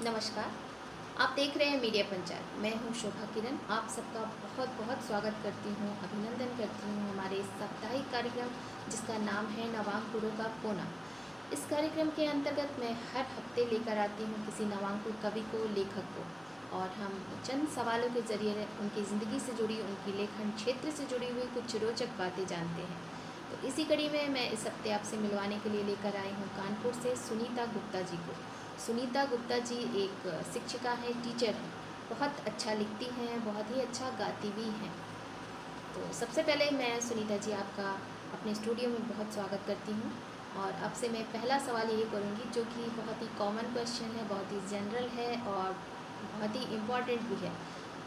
नमस्कार। आप देख रहे हैं मीडिया पंचायत। मैं हूं शोभा किरण। आप सबका बहुत बहुत स्वागत करती हूं, अभिनंदन करती हूं हमारे इस साप्ताहिक कार्यक्रम जिसका नाम है नवांकुरों का कोना। इस कार्यक्रम के अंतर्गत मैं हर हफ्ते लेकर आती हूं किसी नवांकुर कवि को, लेखक को, और हम चंद सवालों के जरिए उनकी ज़िंदगी से जुड़ी, उनकी लेखन क्षेत्र से जुड़ी हुई कुछ रोचक बातें जानते हैं। तो इसी कड़ी में मैं इस हफ्ते आपसे मिलवाने के लिए लेकर आई हूँ कानपुर से सुनीता गुप्ता जी को। सुनीता गुप्ता जी एक शिक्षिका हैं, टीचर हैं, बहुत अच्छा लिखती हैं, बहुत ही अच्छा गाती भी हैं। तो सबसे पहले मैं सुनीता जी आपका अपने स्टूडियो में बहुत स्वागत करती हूँ। और आपसे मैं पहला सवाल ये करूँगी जो कि बहुत ही कॉमन क्वेश्चन है, बहुत ही जनरल है और बहुत ही इम्पॉर्टेंट भी है,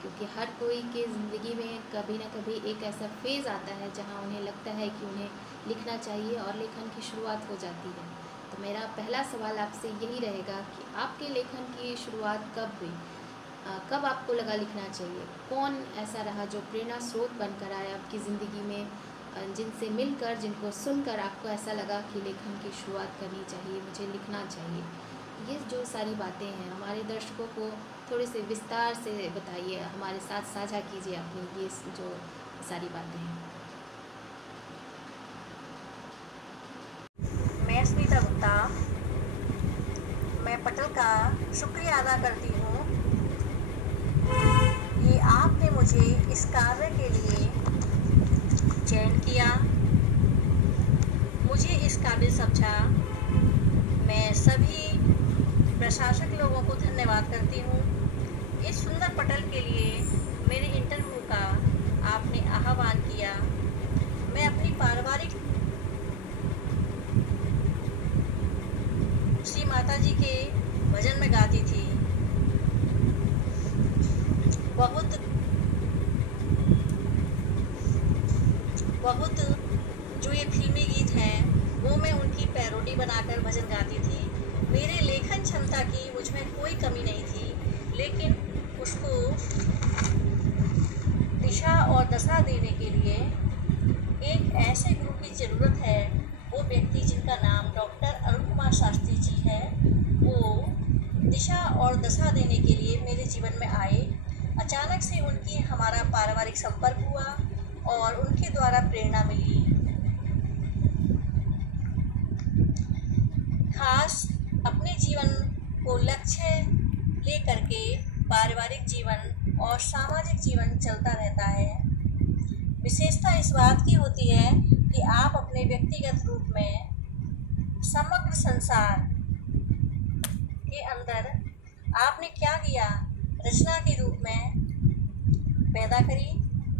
क्योंकि हर कोई के ज़िंदगी में कभी ना कभी एक ऐसा फेज़ आता है जहाँ उन्हें लगता है कि उन्हें लिखना चाहिए और लेखन की शुरुआत हो जाती है। तो मेरा पहला सवाल आपसे यही रहेगा कि आपके लेखन की शुरुआत कब हुई? कब आपको लगा लिखना चाहिए? कौन ऐसा रहा जो प्रेरणा स्रोत बनकर आया आपकी ज़िंदगी में, जिनसे मिलकर, जिनको सुनकर आपको ऐसा लगा कि लेखन की शुरुआत करनी चाहिए, मुझे लिखना चाहिए? ये जो सारी बातें हैं हमारे दर्शकों को थोड़े से विस्तार से बताइए, हमारे साथ साझा कीजिए अपनी ये जो सारी बातें हैं। मैं सुनीता गुप्ता, मैं पटल का शुक्रिया अदा करती हूँ। ये आपने मुझे इस कार्य के लिए चयन किया, मुझे इस काबिल समझा। मैं सभी प्रशासक लोगों को धन्यवाद करती हूँ। इस सुंदर पटल के लिए मेरे इंटरव्यू का आपने आह्वान किया। मैं अपनी पारिवारिक श्री माता जी के भजन में गाती थी। बहुत बहुत जो ये फिल्मी गीत हैं वो मैं उनकी पैरोडी बनाकर भजन गाती थी। मेरे लेखन क्षमता की मुझ में कोई कमी नहीं थी, लेकिन उसको दिशा और दशा देने के लिए एक ऐसे गुरु की ज़रूरत है। वो व्यक्ति जिनका नाम डॉक्टर अरुण कुमार शास्त्री जी है, वो दिशा और दशा देने के लिए मेरे जीवन में आए। अचानक से उनकी हमारा पारिवारिक संपर्क हुआ और उनके द्वारा प्रेरणा मिली। खास अपने जीवन को लक्ष्य ले करके पारिवारिक जीवन और सामाजिक जीवन चलता रहता है। विशेषता इस बात की होती है कि आप अपने व्यक्तिगत रूप में समग्र संसार के अंदर आपने क्या किया, रचना के रूप में पैदा करी।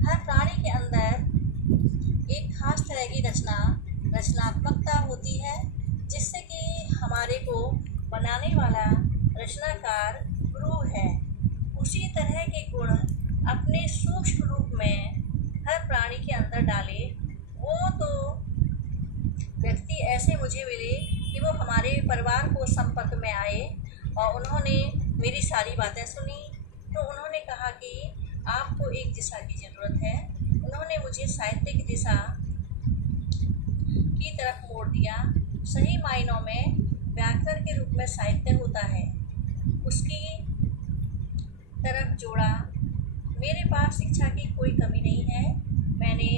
हर प्राणी के अंदर एक खास तरह की रचनात्मकता होती है, जिससे कि हमारे को बनाने वाला रचनाकार गुरु है। उसी तरह के गुण अपने सूक्ष्म रूप में हर प्राणी के अंदर डाले। वो तो व्यक्ति ऐसे मुझे मिले कि वो हमारे परिवार को संपर्क में आए और उन्होंने मेरी सारी बातें सुनी। तो उन्होंने कहा कि आपको एक दिशा की ज़रूरत है। उन्होंने मुझे साहित्य की दिशा की तरफ मोड़ दिया। सही मायनों में व्याकरण के रूप में साहित्य होता है, उसकी तरफ जोड़ा। मेरे पास शिक्षा की कोई कमी नहीं है। मैंने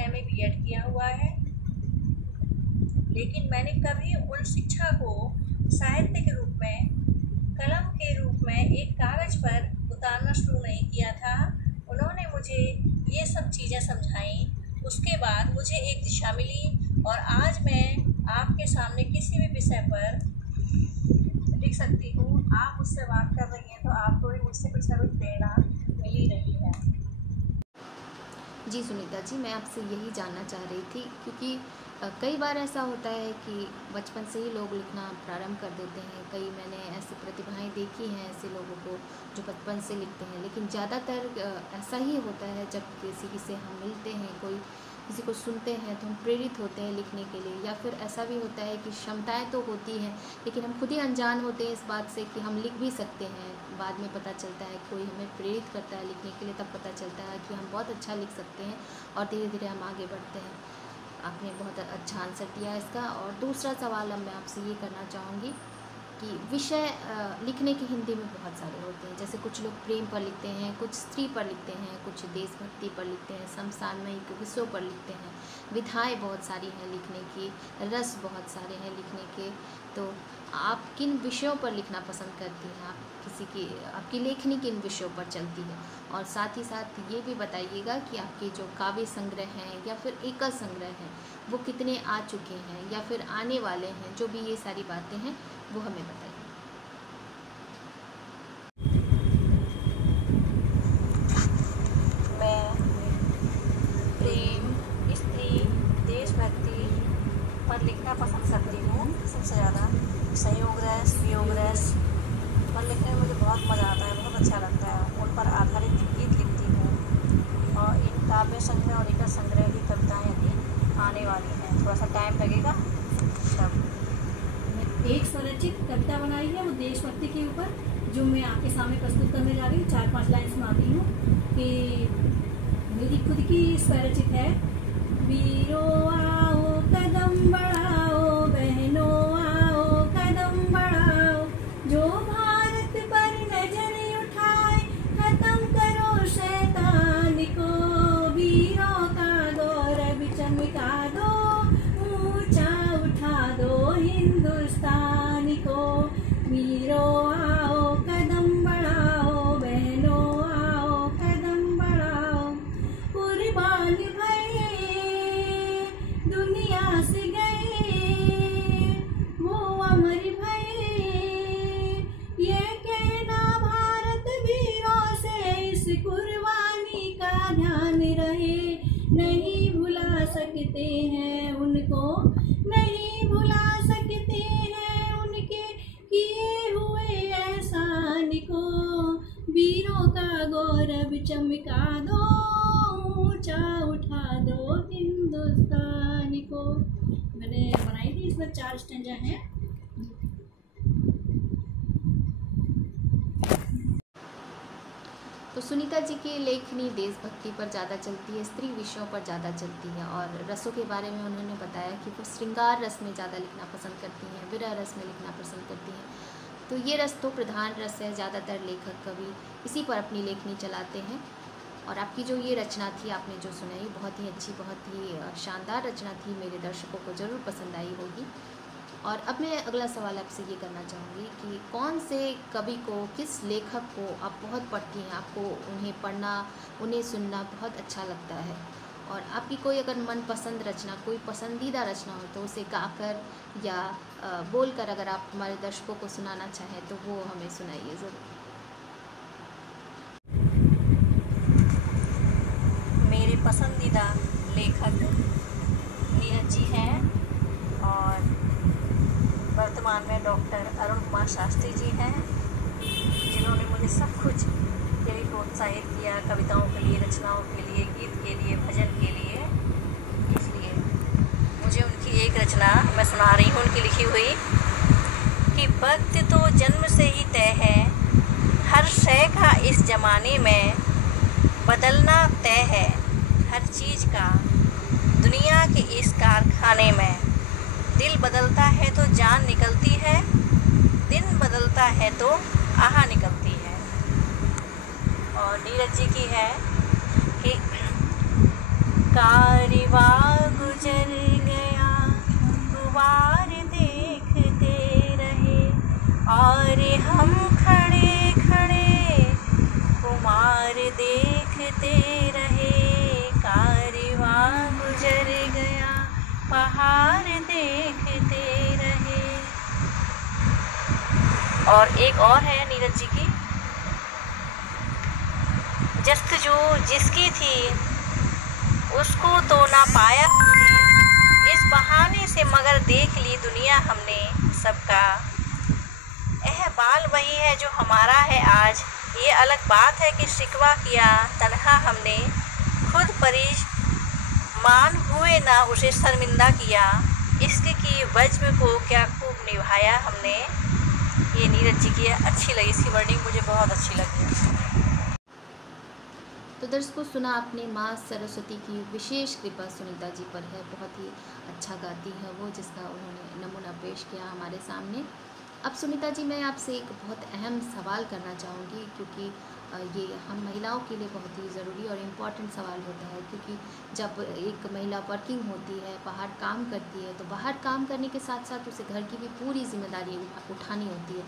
MA BEd किया हुआ है, लेकिन मैंने कभी उन शिक्षा को साहित्य के रूप में, कलम के रूप में एक कागज़ पर उतारना शुरू नहीं किया था। उन्होंने मुझे ये सब चीज़ें समझाई। उसके बाद मुझे एक दिशा मिली और आज मैं आपके सामने किसी भी विषय पर लिख सकती हूँ। आप मुझसे बात कर रही हैं तो आपको भी मुझसे कुछ ना कुछ प्रेरणा मिल ही रही है। जी सुनीता जी, मैं आपसे यही जानना चाह रही थी, क्योंकि कई बार ऐसा होता है कि बचपन से ही लोग लिखना प्रारंभ कर देते हैं। कई मैंने ऐसी प्रतिभाएं देखी हैं, ऐसे लोगों को जो बचपन से लिखते हैं, लेकिन ज़्यादातर ऐसा ही होता है जब किसी से हम मिलते हैं, कोई किसी को सुनते हैं तो हम प्रेरित होते हैं लिखने के लिए। या फिर ऐसा भी होता है कि क्षमताएं तो होती हैं, लेकिन हम खुद ही अनजान होते हैं इस बात से कि हम लिख भी सकते हैं। बाद में पता चलता है, कोई हमें प्रेरित करता है लिखने के लिए, तब पता चलता है कि हम बहुत अच्छा लिख सकते हैं और धीरे धीरे हम आगे बढ़ते हैं। आपने बहुत अच्छा आंसर दिया इसका। और दूसरा सवाल अब मैं आपसे ये करना चाहूँगी कि विषय लिखने के हिंदी में बहुत सारे होते हैं। जैसे कुछ लोग प्रेम पर लिखते हैं, कुछ स्त्री पर लिखते हैं, कुछ देशभक्ति पर लिखते हैं, समसामयिक विषयों पर लिखते हैं। विधाएं बहुत सारी हैं लिखने की, रस बहुत सारे हैं लिखने के। तो आप किन विषयों पर लिखना पसंद करती हैं? आपकी लेखनी किन विषयों पर चलती है? और साथ ही साथ ये भी बताइएगा कि आपके जो काव्य संग्रह हैं या फिर एकल संग्रह हैं वो कितने आ चुके हैं या फिर आने वाले हैं। जो भी ये सारी बातें हैं वो हमें बताइए। मैं प्रेम, स्त्री, देशभक्ति पर लिखना पसंद करती हूँ। सबसे ज़्यादा संयोग रस, वियोग रस पर लिखने में मुझे बहुत मज़ा आता है, बहुत अच्छा लगता है। उन पर आधारित गीत लिखती हूँ और इन काव्य संग्रह और एकल संग्रह की कविताएँ अभी आने वाली हैं। थोड़ा सा टाइम लगेगा तब। एक स्वरचित कविता बनाई है वो देशभक्ति के ऊपर, जो मैं आपके सामने प्रस्तुत करने जा रही हूँ। 4-5 लाइन सुनाती हूँ कि मेरी खुद की स्वरचित है। वीरों आओ कदम बढ़ाओ, बहनों आओ कदम बढ़ाओ, जो भारत पर नजर उठाए खत्म करो शैतान को, वीरों का गौरव चमका दो, ऊंचा उठा दो हिंदुस्तान को। वीरों आओ कदम बढ़ाओ, बहनों आओ कदम बढ़ाओ, कुर्बान भये दुनिया से गए वो अमर भये, ये कहना भारत वीरों से इस कुर्बानी का ध्यान रहे। नहीं भुला सकते हैं उनको, नहीं भुला सकते हैं उनके किए हुए एहसान को, वीरों का गौरव चमका दो, ऊंचा उठा दो हिंदुस्तान को। मैंने बनाई थी, इसमें 4 स्टैंजा हैं। तो सुनीता जी की लेखनी देशभक्ति पर ज़्यादा चलती है, स्त्री विषयों पर ज़्यादा चलती है, और रसों के बारे में उन्होंने बताया कि वो श्रृंगार रस में ज़्यादा लिखना पसंद करती हैं, विरह रस में लिखना पसंद करती हैं। तो ये रस तो प्रधान रस है, ज़्यादातर लेखक कवि इसी पर अपनी लेखनी चलाते हैं। और आपकी जो ये रचना थी, आपने जो सुनाई, बहुत ही अच्छी, बहुत ही शानदार रचना थी, मेरे दर्शकों को ज़रूर पसंद आई होगी। और अब मैं अगला सवाल आपसे ये करना चाहूँगी कि कौन से कवि को, किस लेखक को आप बहुत पढ़ती हैं, आपको उन्हें पढ़ना, उन्हें सुनना बहुत अच्छा लगता है? और आपकी कोई अगर मनपसंद रचना, कोई पसंदीदा रचना हो तो उसे गाकर या बोलकर अगर आप हमारे दर्शकों को सुनाना चाहें तो वो हमें सुनाइए ज़रूर। मेरे पसंदीदा लेखक नीरज जी हैं और वर्तमान में डॉक्टर अरुण कुमार शास्त्री जी हैं, जिन्होंने मुझे सब कुछ यही प्रोत्साहित किया, कविताओं के लिए, रचनाओं के लिए, गीत के लिए, भजन के लिए। इसलिए मुझे उनकी एक रचना मैं सुना रही हूँ, उनकी लिखी हुई, कि वक्त तो जन्म से ही तय है, हर शय का इस ज़माने में बदलना तय है, हर चीज़ का दुनिया के इस कारखाने में। दिल बदलता है तो जान निकलती है, दिन बदलता है तो आह निकलती है। और नीरज जी की है कि कारवा गुजर गया कुवार देखते रहे, और हम खड़े खड़े कुमार देखते रहे, कारवा गुजर गया पहाड़ देखते रहे। और एक और है नीरज जी की, जस्तजू जिसकी थी उसको तो ना पाया हमने, इस बहाने से मगर देख ली दुनिया हमने सबका। एहवाल वही है जो हमारा है आज, ये अलग बात है कि शिकवा किया तन्हा हमने, खुद परेशान हुए ना उसे शर्मिंदा किया, इश्क की वज्म को क्या खूब निभाया हमने। ये नीरज जी की अच्छी लगी, इसकी वर्डिंग मुझे बहुत अच्छी लगी। तो दर्शकों, सुना आपने, माँ सरस्वती की विशेष कृपा सुनीता जी पर है, बहुत ही अच्छा गाती है वो, जिसका उन्होंने नमूना पेश किया हमारे सामने। अब सुनीता जी, मैं आपसे एक बहुत अहम सवाल करना चाहूँगी, क्योंकि ये हम महिलाओं के लिए बहुत ही ज़रूरी और इम्पॉर्टेंट सवाल होता है। क्योंकि जब एक महिला वर्किंग होती है, बाहर काम करती है, तो बाहर काम करने के साथ साथ उसे घर की भी पूरी जिम्मेदारी उठानी होती है।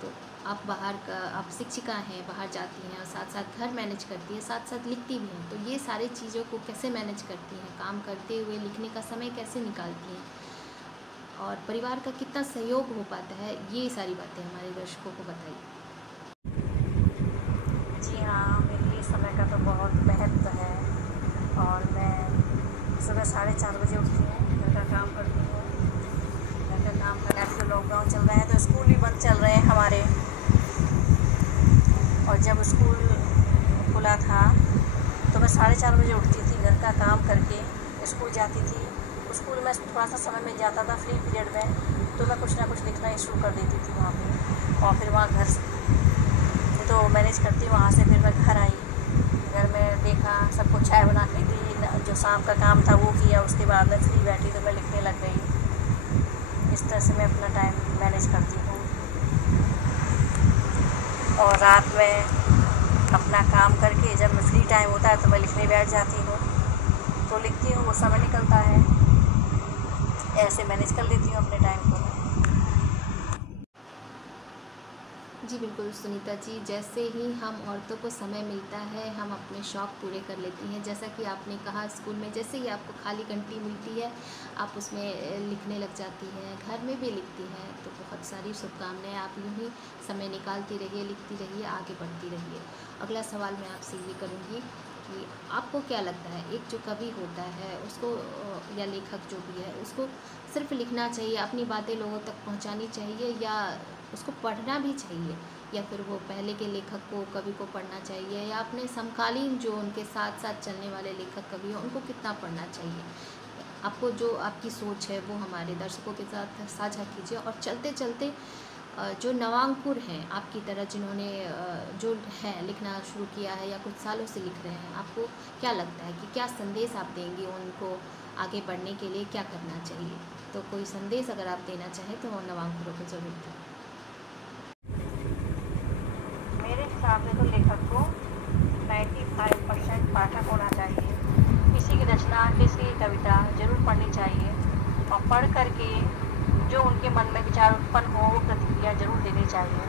तो आप शिक्षिका हैं, बाहर जाती हैं और साथ साथ घर मैनेज करती है, साथ साथ लिखती भी हैं। तो ये सारी चीज़ों को कैसे मैनेज करती हैं? काम करते हुए लिखने का समय कैसे निकालती हैं? और परिवार का कितना सहयोग हो पाता है? ये सारी बातें हमारे दर्शकों को बताइए। जी हाँ, मेरे लिए समय का तो बहुत महत्व है। और मैं सुबह 4:30 बजे उठती हूँ, घर का काम करती हूँ। घर का काम करने आजकल लॉकडाउन चल रहा है तो स्कूल भी बंद चल रहे हैं हमारे। और जब स्कूल खुला था तो मैं 4:30 बजे उठती थी, घर का काम करके स्कूल जाती थी। स्कूल में थोड़ा सा समय मिल जाता था फ्री पीरियड में, तो मैं कुछ ना कुछ लिखना शुरू कर देती थी वहाँ पे। और फिर वहाँ घर तो मैनेज करती, वहाँ से फिर मैं घर आई। घर में देखा, सबको चाय बना के दी, जो शाम का काम था वो किया। उसके बाद मैं फ्री बैठी तो मैं लिखने लग गई। इस तरह से मैं अपना टाइम मैनेज करती हूँ। और रात में अपना काम करके जब फ्री टाइम होता है तो मैं लिखने बैठ जाती हूँ, तो लिखती हूँ, वो समय निकलता है। ऐसे मैनेज कर लेती हूँ अपने टाइम को। जी बिल्कुल सुनीता जी, जैसे ही हम औरतों को समय मिलता है हम अपने शौक़ पूरे कर लेती हैं। जैसा कि आपने कहा, स्कूल में जैसे ही आपको खाली घंटी मिलती है आप उसमें लिखने लग जाती हैं, घर में भी लिखती हैं। तो बहुत सारी शुभकामनाएं। आप यूँ ही समय निकालती रहिए, लिखती रहिए, आगे बढ़ती रहिए। अगला सवाल मैं आपसे ये करूँगी कि आपको क्या लगता है, एक जो कवि होता है उसको या लेखक जो भी है उसको सिर्फ लिखना चाहिए, अपनी बातें लोगों तक पहुंचानी चाहिए, या उसको पढ़ना भी चाहिए, या फिर वो पहले के लेखक को, कवि को पढ़ना चाहिए, या अपने समकालीन जो उनके साथ साथ चलने वाले लेखक कवि हैं उनको कितना पढ़ना चाहिए? आपको जो आपकी सोच है वो हमारे दर्शकों के साथ साझा कीजिए। और चलते चलते जो नवांकुर हैं आपकी तरह, जिन्होंने जो है लिखना शुरू किया है या कुछ सालों से लिख रहे हैं, आपको क्या लगता है कि क्या संदेश आप देंगे उनको? आगे बढ़ने के लिए क्या करना चाहिए? तो कोई संदेश अगर आप देना चाहें तो नवांकुरों को ज़रूर दें। मेरे हिसाब से तो लेखक को 95% पाठक होना चाहिए। किसी की रचना, किसी की कविता जरूर पढ़नी चाहिए, और पढ़ करके जो उनके मन में विचार उत्पन्न हो वो प्रतिक्रिया जरूर देनी चाहिए।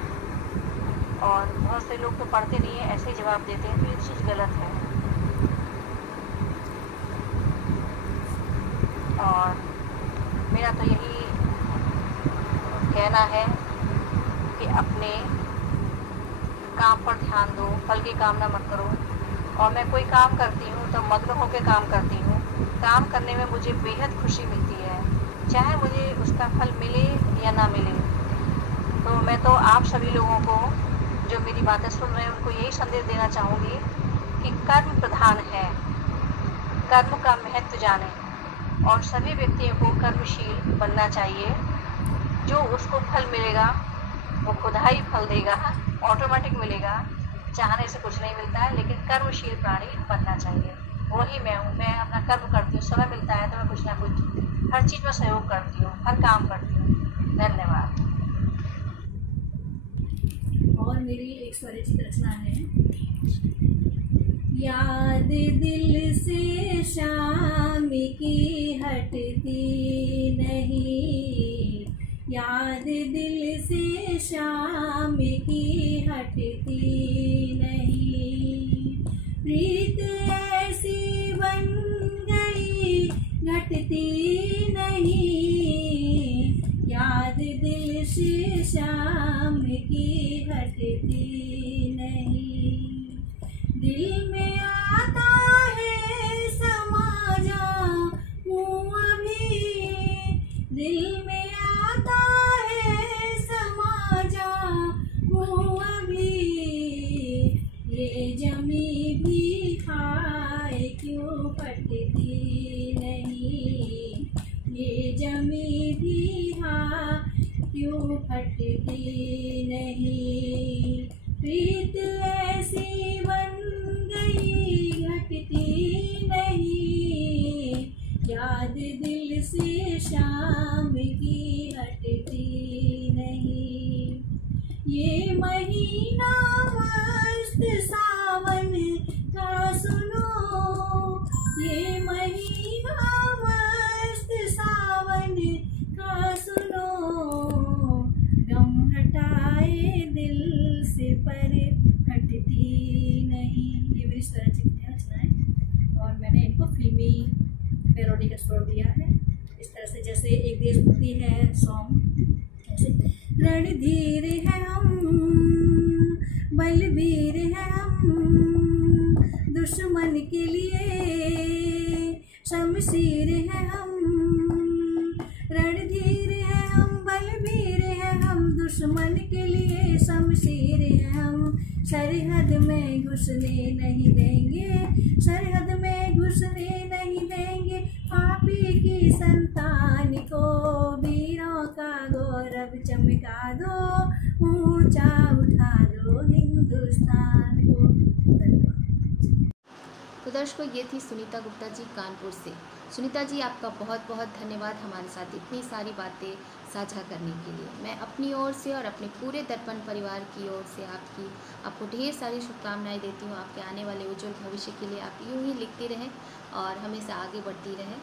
और बहुत से लोग तो पढ़ते नहीं है, ऐसे जवाब देते हैं, तो ये चीज़ गलत है। और मेरा तो यही कहना है कि अपने काम पर ध्यान दो, फल की कामना मत करो। और मैं कोई काम करती हूँ तो मग्न होकर काम करती हूँ। काम करने में मुझे बेहद खुशी मिलती है, चाहे मुझे उसका फल मिले या ना मिले। तो मैं तो आप सभी लोगों को जो मेरी बातें सुन रहे हैं उनको यही संदेश देना चाहूँगी कि कर्म प्रधान है, कर्म का महत्व जाने, और सभी व्यक्तियों को कर्मशील बनना चाहिए। जो उसको फल मिलेगा वो खुदा ही फल देगा, ऑटोमेटिक मिलेगा। चाहने से कुछ नहीं मिलता है, लेकिन कर्मशील प्राणी बनना चाहिए। वही मैं हूँ। मैं अपना कर्म करती हूँ, समय मिलता है तो मैं कुछ ना कुछ हर चीज़ में सहयोग करती हूँ, हर काम करती हूँ। धन्यवाद। और मेरी एक स्वरचित रचना है। याद दिल से शाम की हटती नहीं, याद दिल से शाम की हटती नहीं। प्रीत ऐसी बन गई घटती नहीं, याद दिल से शाम की हटती नहीं। दिल में आता है समा जाऊं अभी, दिल में आता है समा जाऊं अभी। ये जमी भी खाए क्यों फटती नहीं, ये जमी भी क्यों फटती नहीं। प्रीत ऐसी बन गई घटती नहीं, याद दिल से शाम की हटती नहीं। स्वरचित हैं रचनाएं, और मैंने इनको फिल्मी पैरोडी का स्वर दिया है। इस तरह से जैसे एक देशभक्ति है सॉन्ग, ऐसे रणधीर है हम, बलवीर है हम, दुश्मन के लिए शमशीर है हम, रणधीर है हम, बलवीर है हम, दुश्मन के लिए शमशीर है हम, सरहद में घुसने नहीं देंगे, सरहद में घुसने नहीं देंगे, पापी की संतान को वीरों का गौरव चमका दो, ऊंचा उठा दो हिंदुस्तान को। तो दर्शकों, ये थी सुनीता गुप्ता जी कानपुर से। सुनीता जी, आपका बहुत बहुत धन्यवाद हमारे साथ इतनी सारी बातें साझा करने के लिए। मैं अपनी ओर से और अपने पूरे दर्पण परिवार की ओर से आपको ढेर सारी शुभकामनाएं देती हूँ। आपके आने वाले उज्जवल भविष्य के लिए आप यूँ ही लिखती रहें और हमेशा आगे बढ़ती रहें।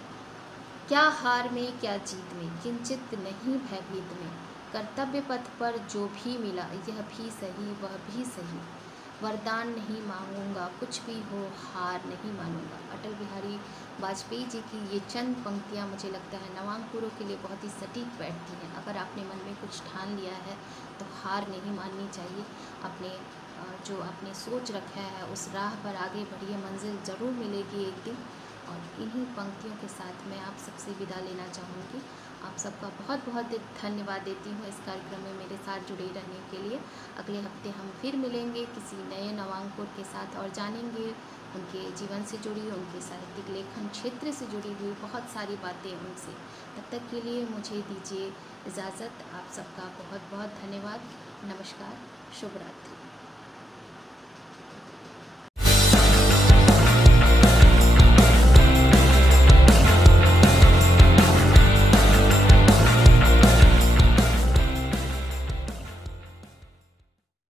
क्या हार में क्या जीत में, किंचित नहीं भयभीत में, कर्तव्य पथ पर जो भी मिला यह भी सही वह भी सही, वरदान नहीं मांगूंगा कुछ भी हो हार नहीं मानूंगा। अटल बिहारी वाजपेयी जी की ये चंद पंक्तियाँ मुझे लगता है नवांकुरों के लिए बहुत ही सटीक बैठती हैं। अगर आपने मन में कुछ ठान लिया है तो हार नहीं माननी चाहिए। अपने जो आपने सोच रखा है उस राह पर आगे बढ़िए, मंजिल ज़रूर मिलेगी एक दिन। और इन्हीं पंक्तियों के साथ मैं आप सबसे विदा लेना चाहूँगी। आप सबका बहुत बहुत धन्यवाद देती हूँ इस कार्यक्रम में मेरे साथ जुड़े रहने के लिए। अगले हफ्ते हम फिर मिलेंगे किसी नए नवांकुर के साथ और जानेंगे उनके जीवन से जुड़ी, उनके साहित्यिक लेखन क्षेत्र से जुड़ी हुई बहुत सारी बातें उनसे। तब तक के लिए मुझे दीजिए इजाज़त। आप सबका बहुत बहुत धन्यवाद। नमस्कार, शुभ रात्रि।